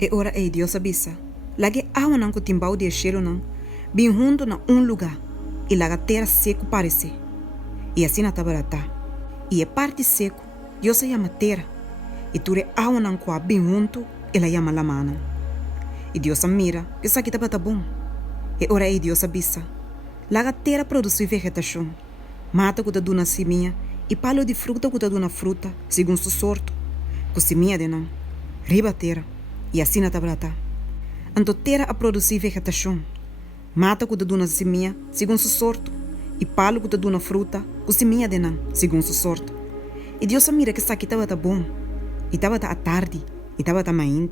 E ora é Deus avisa. Lage awa não timbau de cheiro não. Bem junto na lugar. E laga terra seco parece. E assim na tabarata. E é parte seco. Deus se chama terra. E ture awa não coa bem junto. Ela chama la mano. E Deus mira. Que isso aqui tá bom. E ora é Deus avisa. Laga terra produzir vegetação. Mata que tá duna seminha. E palo de fruta que tá duna fruta. Segundo su sorto. Com seminha de não. Riba terra. E assim na tabarata. Então terra a produzir vegetação. Mata que te duna seminha, segundo su sorto. E palo que te duna fruta, com seminha de não, segundo su sorto. E Deus mira que isso aqui estava bom. E estava à tarde. E estava à manhã.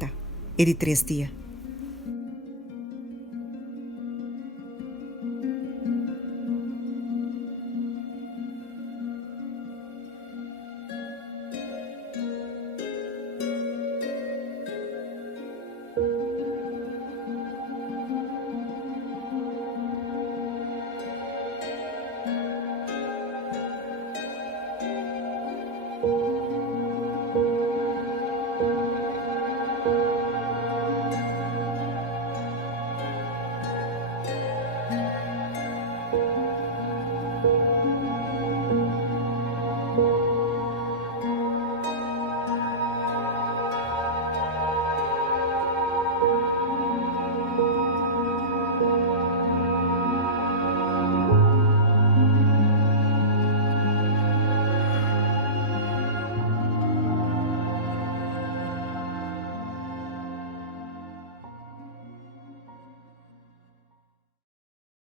E de 3 dias.